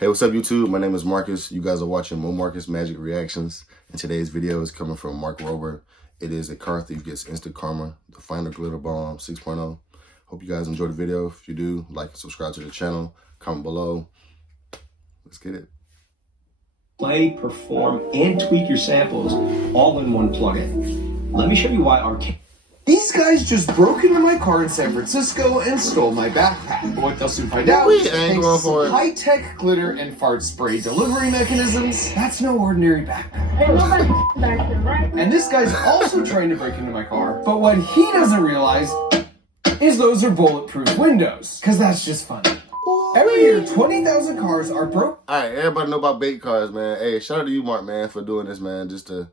Hey, what's up, YouTube? My name is Marcus. You guys are watching Momarcusmagic Reactions, and today's video is coming from Mark Rober. It is a car thief gets instant karma, the final Glitterbomb 6.0. Hope you guys enjoy the video. If you do, like and subscribe to the channel. Comment below. Let's get it. Play, perform, and tweak your samples all in one plugin. Let me show you why our... These guys just broke into my car in San Francisco and stole my backpack. But what they'll soon find out is thanks to some high-tech glitter and fart spray delivery mechanisms, that's no ordinary backpack. And this guy's also trying to break into my car, but what he doesn't realize is those are bulletproof windows, because that's just funny. Every year, 20,000 cars are broke. All right, everybody know about bait cars, man. Hey, shout out to you, Mark, man, for doing this, man, just to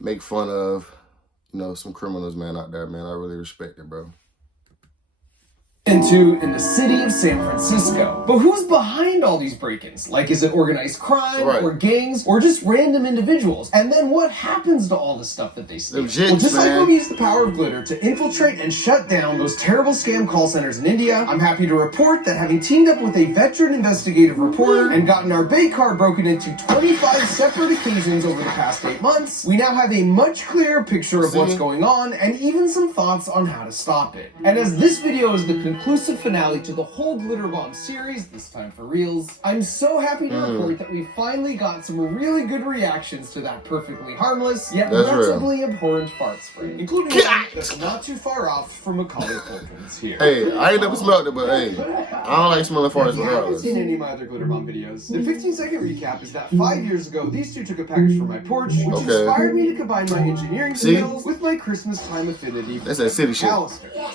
make fun of, you know, some criminals, man, out there, man. I really respect it, bro. Into in the city of San Francisco. But who's behind all these break-ins? Like, is it organized crime or gangs or just random individuals? And then what happens to all the stuff that they steal? Well, just like when we use the power of glitter to infiltrate and shut down those terrible scam call centers in India, I'm happy to report that having teamed up with a veteran investigative reporter and gotten our bait car broken into 25 separate occasions over the past 8 months, we now have a much clearer picture of what's going on and even some thoughts on how to stop it. And as this video is the conclusive finale to the whole Glitterbomb series, this time for reals, I'm so happy to report that we finally got some really good reactions to that perfectly harmless, yet relatively abhorrent fart spray, including one that's not too far off from Macaulay Culkin's here. Hey, I ain't never smelled it, but hey, I don't like smelling farts. If you haven't seen any of my other Glitterbomb videos, the 15-second recap is that 5 years ago, these two took a package from my porch, which inspired me to combine my engineering skills with my Christmas time affinity. That's that city shit.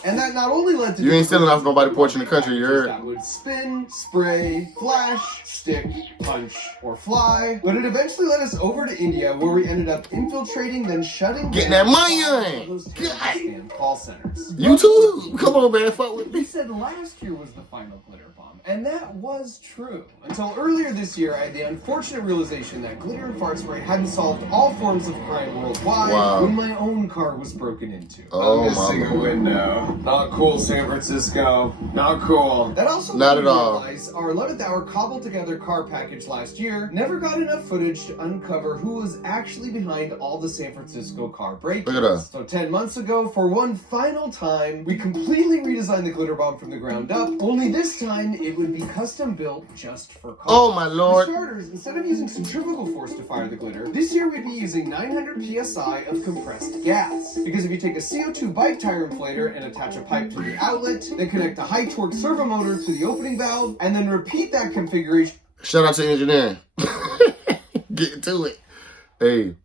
And that not only led to... You ain't stealing off nobody's porch in the country, you heard? That would spin, spray, flash, stick, punch, or fly. But it eventually led us over to India, where we ended up infiltrating, then shutting down that money on those scam call centers. You too? Come on, man, fuck with me. They said last year was the final Glitterbomb, and that was true. Until earlier this year, I had the unfortunate realization that glitter and fart spray hadn't solved all forms of crime worldwide when my own car was broken into. Oh, missing a window. Not cool, San Francisco. Not cool. That also not at all. Our 11th hour cobbled together car package last year never got enough footage to uncover who was actually behind all the San Francisco car break-ins. So 10 months ago, for one final time, we completely redesigned the Glitterbomb from the ground up, only this time it would be custom built just for cars. Oh my lord. For starters, instead of using centrifugal force to fire the glitter, this year we'd be using 900 psi of compressed gas. Because if you take a CO2 bike tire inflator and attach a pipe to the outlet, then connect a high torque servo motor to the opening valve, and then repeat that configuration. Shout out to engineering. Get to it. Hey.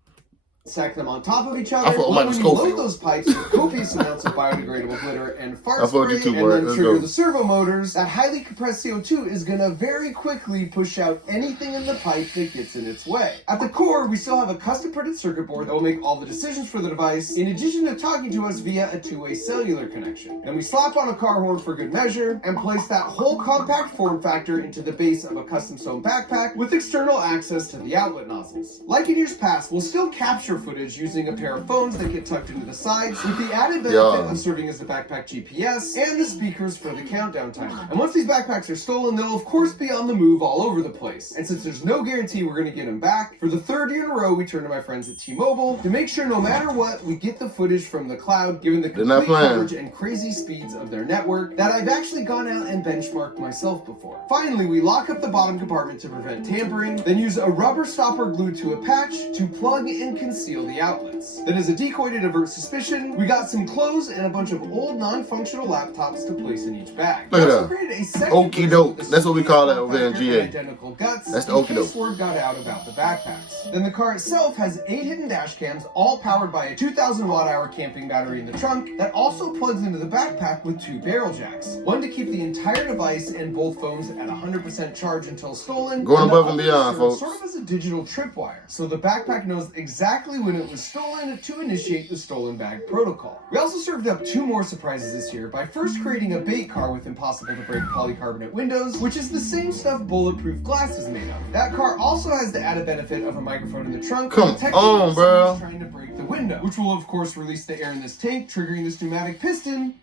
Stack them on top of each other. When you load those pipes with copious amounts of biodegradable glitter and fart spray, and then trigger the servo motors, that highly compressed CO2 is going to very quickly push out anything in the pipe that gets in its way. At the core, we still have a custom printed circuit board that will make all the decisions for the device, in addition to talking to us via a two-way cellular connection. Then we slap on a car horn for good measure, and place that whole compact form factor into the base of a custom sewn backpack with external access to the outlet nozzles. Like in years past, we'll still capture footage using a pair of phones that get tucked into the sides, with the added benefit of serving as the backpack GPS and the speakers for the countdown timer. And once these backpacks are stolen, they'll of course be on the move all over the place. And since there's no guarantee we're going to get them back, for the 3rd year in a row we turn to my friends at T-Mobile to make sure no matter what, we get the footage from the cloud, given the complete coverage and crazy speeds of their network that I've actually gone out and benchmarked myself before. Finally, we lock up the bottom compartment to prevent tampering, then use a rubber stopper glued to a patch to plug and conceal the outlets. Then as a decoy to divert suspicion, we got some clothes and a bunch of old non-functional laptops to place in each bag. Look at that. Okie doke. That's what we call that over there in GA. Identical guts. That's the okie doke. Word got out about the backpacks. Then the car itself has 8 hidden dash cams, all powered by a 2,000 watt-hour camping battery in the trunk that also plugs into the backpack with 2 barrel jacks. One to keep the entire device and both phones at 100% charge until stolen. Going above and beyond, folks. Sort of as a digital tripwire, so the backpack knows exactly when it was stolen to initiate the stolen bag protocol. We also served up 2 more surprises this year by first creating a bait car with impossible to break polycarbonate windows, which is the same stuff bulletproof glass is made of. That car also has the added benefit of a microphone in the trunk. Come on, bro. Trying to break the window, which will of course release the air in this tank, triggering this pneumatic piston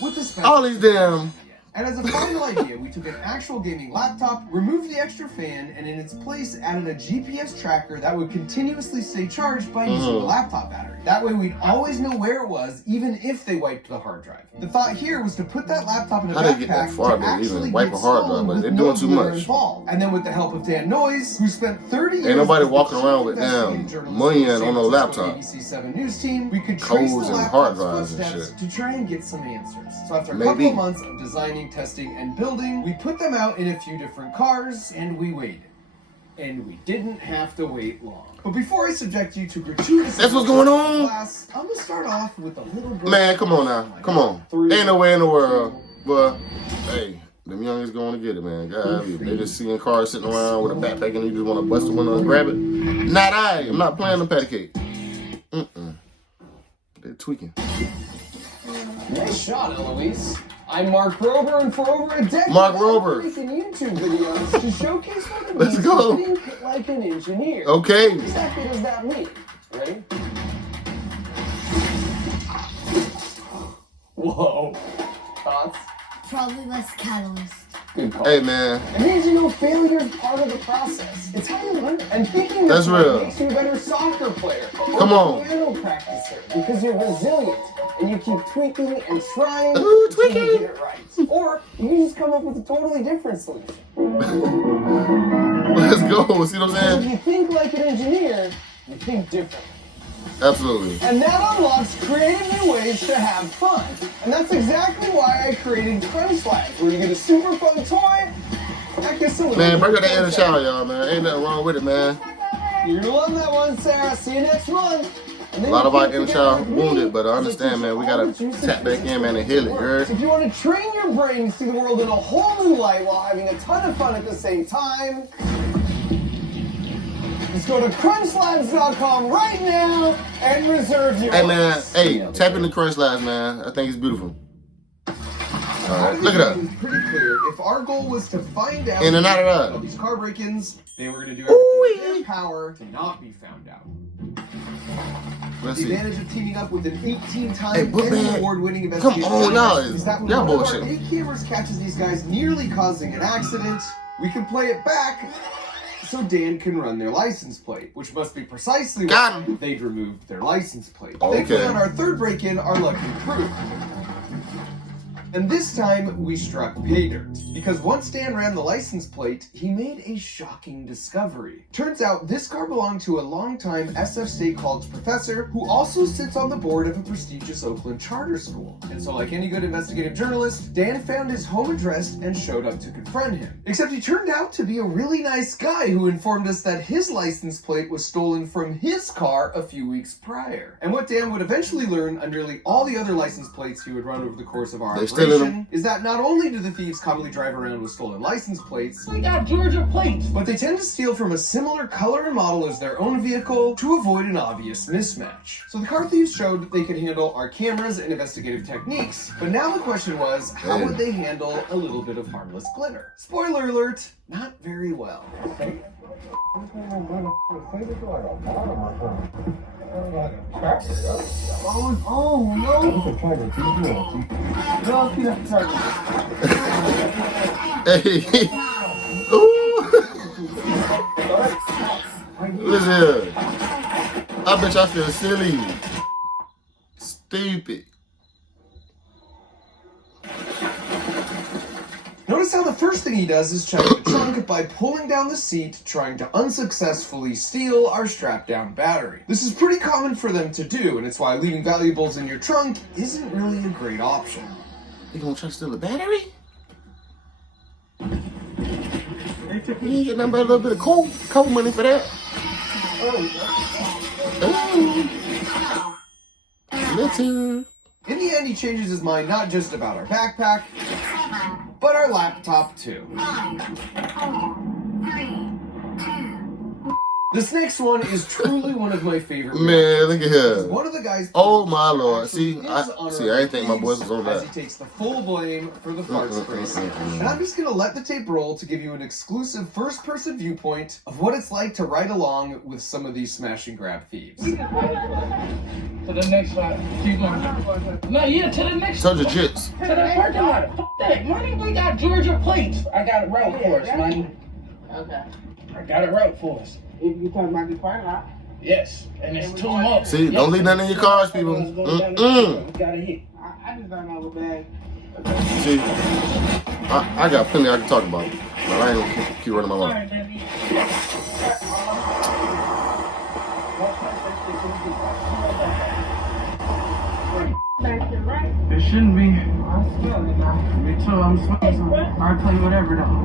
with the all these damn And as a final idea, we took an actual gaming laptop, removed the extra fan, and in its place added a GPS tracker that would continuously stay charged by using the laptop battery. That way we'd always know where it was, even if they wiped the hard drive. The thought here was to put that laptop in a backpack to actually wipe a hard drive, but they're doing too much. Involved. And then with the help of Dan Noyes, who spent 30 years... Ain't nobody walking around with damn money on no laptop. ABC 7 News team, we could trace the laptop's footsteps to try and get some answers. So after a couple of months of designing, testing, and building, we put them out in a few different cars, and we waited. And we didn't have to wait long. But before I subject you to gratuitous... That's what's going on? Class, I'm gonna start off with a little... Man, come on now. Come on. Ain't no way in the world. But, hey, them youngins going to get it, man. God, they just seeing cars sitting around with a backpack and you just want to bust the window and grab it. Not I. I'm not playing the patty cake. They're tweaking. Nice shot, Eloise. I'm Mark Rober, and for over a decade, Mark Rober, I'm making YouTube videos to showcase what it means to think like an engineer. Okay. What exactly does that mean? Ready? Whoa. Thoughts? Probably less catalyst. Good call. Hey, man. It means you know failure is part of the process. It's how you learn. And thinking that's real. Makes you a better soccer player. Come on. Piano practicer. Because you're resilient. And you keep tweaking and trying until you get it right. Or you can just come up with a totally different solution. Let's go. See what I'm saying? If you think like an engineer, you think differently. Absolutely. And that unlocks creative new ways to have fun. And that's exactly why I created Crunch Labs, where you get a super fun toy. Man, bring out that inner child, y'all, man. Ain't nothing wrong with it, man. You're gonna love that one, Sarah. See you next month. A lot of our inner child wounded, but I understand, man. We gotta tap back in, man, and heal it, you heard? If you want to train your brain to see the world in a whole new light while having a ton of fun at the same time, just go to crunchlabs.com right now and reserve your... Hey, man. Hey, tap into Crunch Labs, man. I think it's beautiful. All right, look at that. It's pretty clear. If our goal was to find out in and out of these car break-ins, they were going to do everything in their power to not be found out. Let's the see. advantage of teaming up with an 18-time award-winning Come investigative on, y'all. is that when Y'all one of our bullshit. 8 cameras catches these guys nearly causing an accident, we can play it back so Dan can run their license plate, which must be precisely why they'd removed their license plate. Thankfully, on our third break-in, our luck improved. And this time, we struck pay dirt. Because once Dan ran the license plate, he made a shocking discovery. Turns out, this car belonged to a longtime SF State College professor who also sits on the board of a prestigious Oakland charter school. And so like any good investigative journalist, Dan found his home address and showed up to confront him. Except he turned out to be a really nice guy who informed us that his license plate was stolen from his car a few weeks prior. And what Dan would eventually learn on nearly all the other license plates he would run over the course of our operation is that not only do the thieves commonly drive around with stolen license plates, they got Georgia plates, but they tend to steal from a similar color and model as their own vehicle to avoid an obvious mismatch. So the car thieves showed that they could handle our cameras and investigative techniques, but now the question was, how would they handle a little bit of harmless glitter? Spoiler alert, not very well. Oh no! Hey! Ooh! Listen, I bet y'all feel silly. Stupid. Notice how the first thing he does is check the trunk by pulling down the seat, trying to unsuccessfully steal our strapped-down battery. This is pretty common for them to do, and it's why leaving valuables in your trunk isn't really a great option. You gonna try to steal the battery? You ain't getting nothing but a little bit of cold money for that. Oh. Glitter. In the end, he changes his mind not just about our backpack, but our laptop too. This next one is truly one of my favorite. Man, look at here. One of the guys. Oh my lord! See, I didn't think my boys was on that. He takes the full blame for the fart sprays, and I'm just gonna let the tape roll to give you an exclusive first-person viewpoint of what it's like to ride along with some of these smash and grab thieves. To the next spot. Keep going. No, yeah, to the next spot. To the parking lot. Fuck that. Money, we got Georgia plates. I got it right for us, money. Okay. I got it right for us. If you talking about the parking lot. Yes, and it's 2 more. See, don't leave nothing in your cars, people. We gotta hit. I just don't know the bag. See, I got plenty I can talk about, but I ain't gonna keep running my mouth. It shouldn't be. Me too, I'm smoking. Hard play whatever though.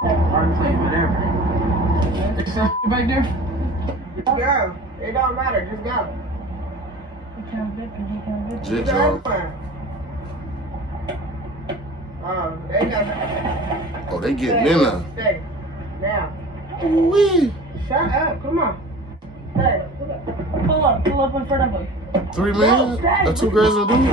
Hard play whatever. Is that back there? Go. It don't matter. Just go. Jit y'all. They got. Oh, they getting in there. Stay. Now. Wee. Shut up. Come on. Stay. Pull up in front of me. 3 men? Or 2 girls and a dude?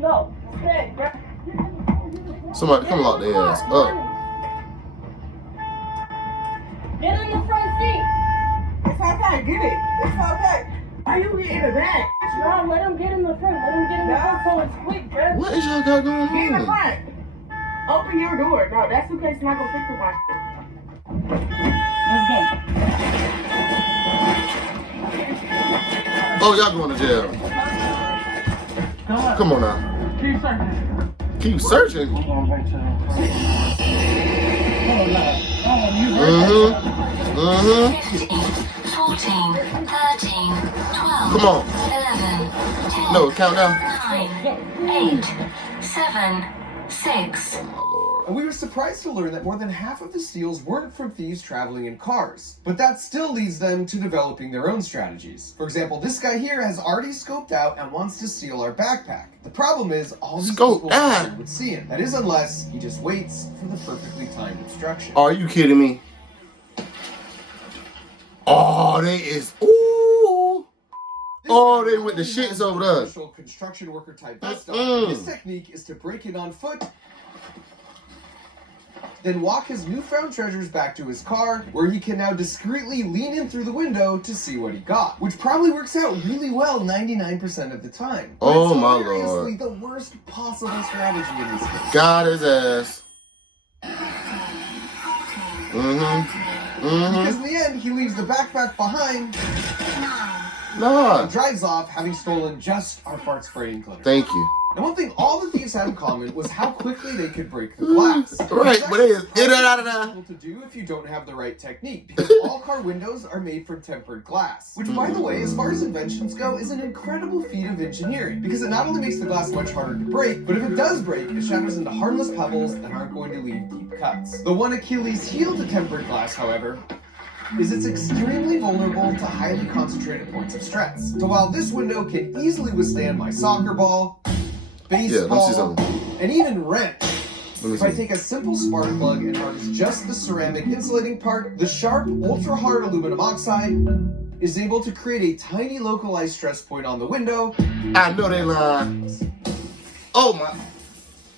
No, stay. Somebody come lock their ass up. Get in the front seat. It's okay. Get it. It's okay. Are you in the back? No, let him get in the front. Let him get in the front so it's quick, bro. What is y'all got going Get in the on? front. Open your door. No, that suitcase not gonna fix the watch. Let's Oh, y'all going to jail. Come on now. Keep searching. Keep searching? I'm going back to the. Mm-hmm. 14, 13, 12, Come on. 11, 10, No, count down. 9, 8, 7, 6. And we were surprised to learn that more than half of the steals weren't from thieves traveling in cars. But that still leads them to developing their own strategies. For example, this guy here has already scoped out and wants to steal our backpack. The problem is, all these people would see him. That is, unless he just waits for the perfectly timed obstruction. Are you kidding me? Oh, they is. Ooh. Oh, they with the shits over there. Construction worker type vest on. His technique is to break in on foot, then walk his newfound treasures back to his car, where he can now discreetly lean in through the window to see what he got, which probably works out really well 99% of the time. But Oh it's my hilariously lord. the worst possible strategy in this case. Got his ass. Because in the end, he leaves the backpack behind Nah. and drives off, having stolen just our fart spray and glitter. Thank you. And one thing all the thieves had in common was how quickly they could break the glass. Right, but they is in and out of there. Difficult to do if you don't have the right technique, because all car windows are made from tempered glass, which, by the way, as far as inventions go, is an incredible feat of engineering, because it not only makes the glass much harder to break, but if it does break, it shatters into harmless pebbles that aren't going to leave deep cuts. The one Achilles' heel to tempered glass, however, is it's extremely vulnerable to highly concentrated points of stress. So while this window can easily withstand my soccer ball, baseball, and even wrench, if I take a simple spark plug and harness just the ceramic insulating part, the sharp, ultra-hard aluminum oxide is able to create a tiny localized stress point on the window. I know they lying. Oh my.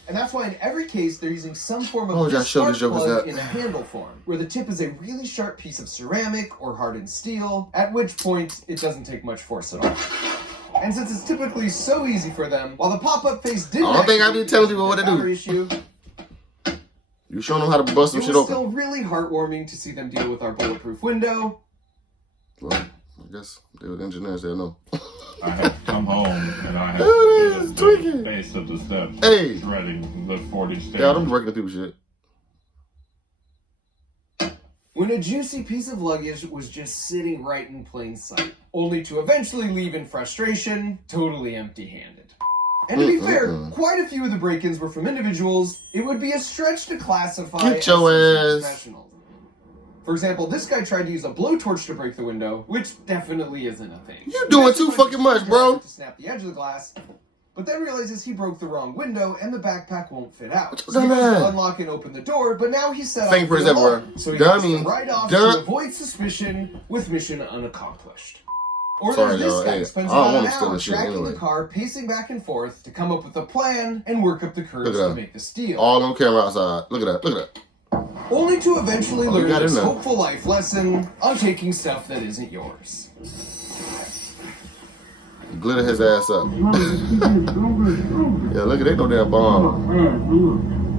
And that's why in every case they're using some form of spark plug in a handle form, where the tip is a really sharp piece of ceramic or hardened steel, at which point it doesn't take much force at all. And since it's typically so easy for them, while the pop-up face didn't I don't think I be telling people what to do. Issue, you showing them how to bust some shit open. It was still really heartwarming to see them deal with our bulletproof window. Well, I guess they were engineers, they'll know. I had come home and I had to the base of the steps, shredding the 40 stairs. Yeah, I'm breaking through shit. When a juicy piece of luggage was just sitting right in plain sight, only to eventually leave in frustration, totally empty-handed. And to be fair, quite a few of the break-ins were from individuals it would be a stretch to classify as professionals. For example, this guy tried to use a blowtorch to break the window, which definitely isn't a thing. You doing too fucking much, bro. To snap the edge of the glass, but then realizes he broke the wrong window and the backpack won't fit out. So he goes to unlock and open the door, but now he's set up fingerprints everywhere. So he has to ride off to avoid suspicion with mission unaccomplished. Or sorry, there's this guy hey, who spends I don't about an want to steal hour this shit tracking anyway. the car, pacing back and forth to come up with a plan and work up the courage to make the steal. All on camera outside. Look at that. Look at that. Only to eventually learn got this in there. hopeful life lesson on taking stuff that isn't yours. Glitter his ass up. Yeah, look at that, no damn bomb.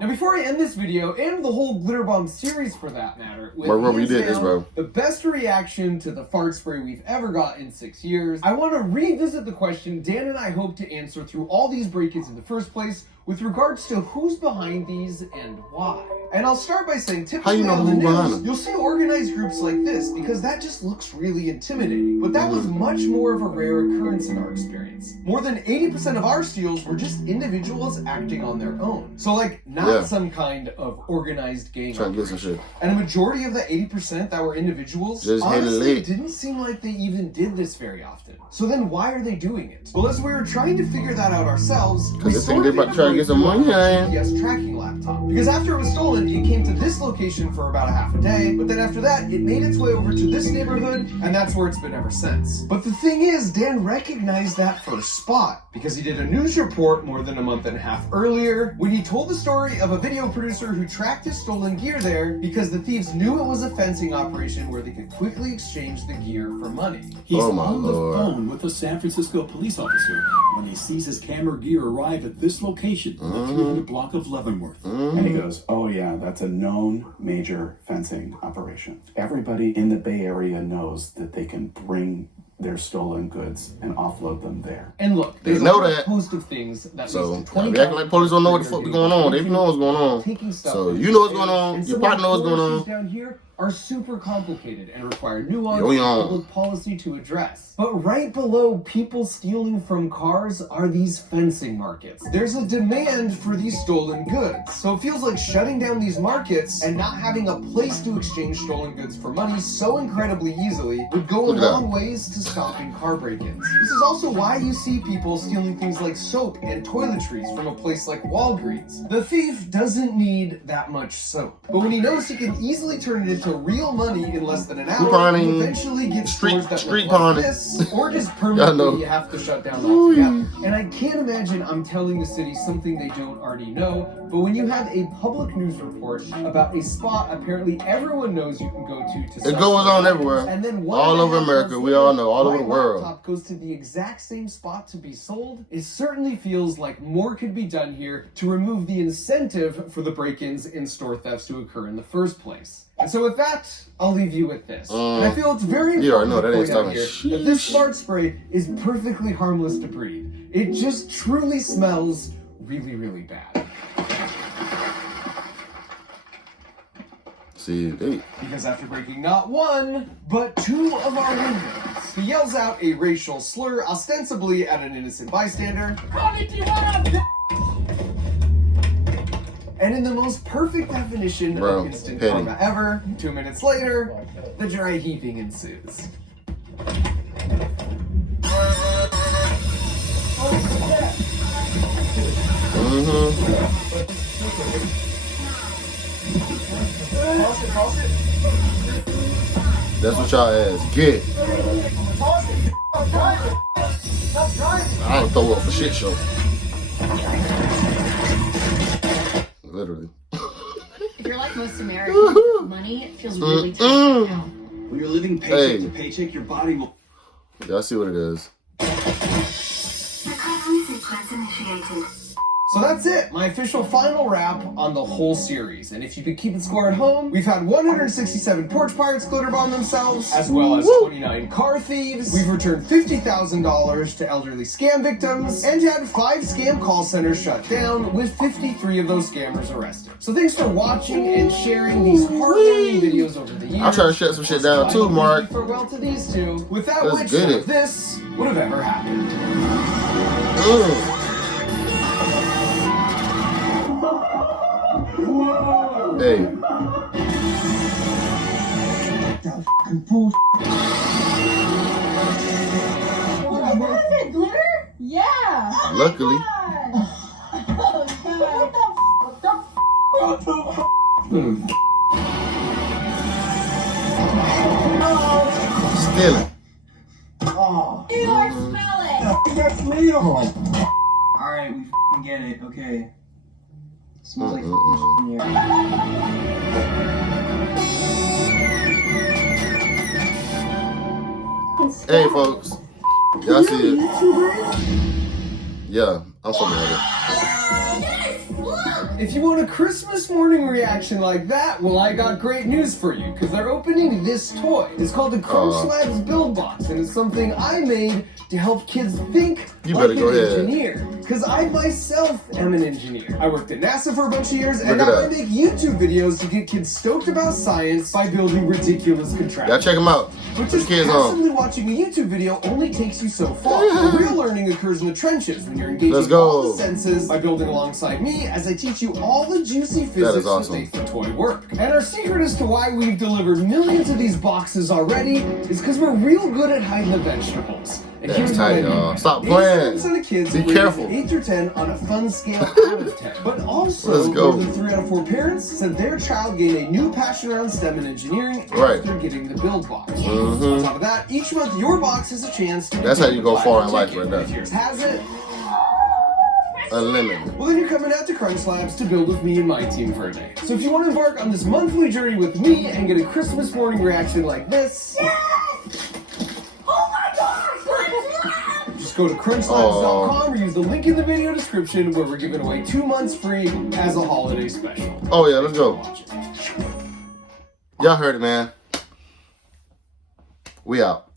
Now, before I end this video, and the whole Glitterbomb series for that matter, with Bro, you hands did this, down, bro. the best reaction to the fart spray we've ever got in 6 years, I want to revisit the question Dan and I hope to answer through all these break-ins in the first place, with regards to who's behind these and why. And I'll start by saying, typically on the news, you'll see organized groups like this, because that just looks really intimidating. But that was much more of a rare occurrence in our experience. More than 80% of our steals were just individuals acting on their own. So like, not some kind of organized gang. Trying to get some shit. And a majority of the 80% that were individuals, just honestly, it didn't seem like they even did this very often. So then why are they doing it? Well, as we were trying to figure that out ourselves, we they think they're about to try to get some money, GPS tracking laptop. Because after it was stolen, it came to this location for about a half a day, but then after that, it made its way over to this neighborhood, and that's where it's been ever since. But the thing is, Dan recognized that first spot, because he did a news report more than a month and a half earlier, when he told the story of a video producer who tracked his stolen gear there because the thieves knew it was a fencing operation where they could quickly exchange the gear for money. He's on the phone with a San Francisco police officer when he sees his camera gear arrive at this location, the 300 block of Leavenworth. And he goes, oh yeah, that's a known major fencing operation. Everybody in the Bay Area knows that they can bring their stolen goods and offload them there. And look, they know that. A host of things that so we acting like police don't know what the fuck is going on. They know what's going on. So you know what's going on. Your partner knows what's going on. Down here are super complicated and require nuance and public policy to address. But right below people stealing from cars are these fencing markets. There's a demand for these stolen goods. So it feels like shutting down these markets and not having a place to exchange stolen goods for money so incredibly easily would go a long ways to stopping car break-ins. This is also why you see people stealing things like soap and toiletries from a place like Walgreens. The thief doesn't need that much soap. But when he knows he can easily turn it into real money in less than an hour, he eventually gets stores that look like this, or just permanently have to shut down altogether. And I can't imagine I'm telling the city something they don't already know, but when you have a public news report about a spot apparently everyone knows you can go to it goes on everywhere, and then all over America, we all know, all over the world. Laptop goes to the exact same spot to be sold. It certainly feels like more could be done here to remove the incentive for the break-ins and store thefts to occur in the first place. And so with that, I'll leave you with this. And I feel it's very important to point out here that this fart spray is perfectly harmless to breathe. It just truly smells really, really bad. Because after breaking not one, but two of our windows, he yells out a racial slur, ostensibly at an innocent bystander. And in the most perfect definition of instant karma ever, 2 minutes later, the dry heaving ensues. That's what y'all ass get. I don't throw up for shit show. Literally. If you're like most Americans, money feels really tight right now. When you're living paycheck to paycheck, your body will... Y'all see what it is. Recovery sequence initiated. So that's it, my official final wrap on the whole series. And if you could keep it score at home, we've had 167 porch pirates glitterbomb themselves, as well as 29 car thieves. We've returned $50,000 to elderly scam victims, and had 5 scam call centers shut down, with 53 of those scammers arrested. So thanks for watching and sharing these heartwarming videos over the years. I'll try to shut some shit down too, Mark. Farewell to these two, without which none of this would have ever happened. Hey. fucking fool. Is it glitter? Yeah. Luckily. Stealing. Oh. You are smelling. That's needle. Alright, we f***ing get it, okay. Smells like in here. Hey folks, y'all see it? Yeah, I'm familiar with it. If you want a Christmas morning reaction like that, well, I got great news for you, because they're opening this toy. It's called the Crunch Labs Build Box, and it's something I made to help kids think like an engineer. Because I myself am an engineer. I worked at NASA for a bunch of years, and now I make YouTube videos to get kids stoked about science by building ridiculous contraptions. Y'all check them out. But just passively watching a YouTube video only takes you so far. The real learning occurs in the trenches when you're engaging all the senses by building alongside me as I teach you all the juicy physics that make the toy work. And our secret as to why we've delivered millions of these boxes already is because we're real good at hiding the vegetables. And here's tight, y'all. Stop playing. 80% of kids Be careful. 8 through 10 on a fun scale out of 10. But also, more than 3 out of 4 parents said their child gained a new passion around STEM and engineering after getting the build box. On top of that, each month your box has a chance to That's how you go far in life right If there. yours has it, unlimited. well then you're coming out to Crunch Labs to build with me and my team for a day. So if you want to embark on this monthly journey with me and get a Christmas morning reaction like this, just go to crunchlabs.com or use the link in the video description where we're giving away 2 months free as a holiday special. Oh yeah, let's go. Y'all heard it, man. We out.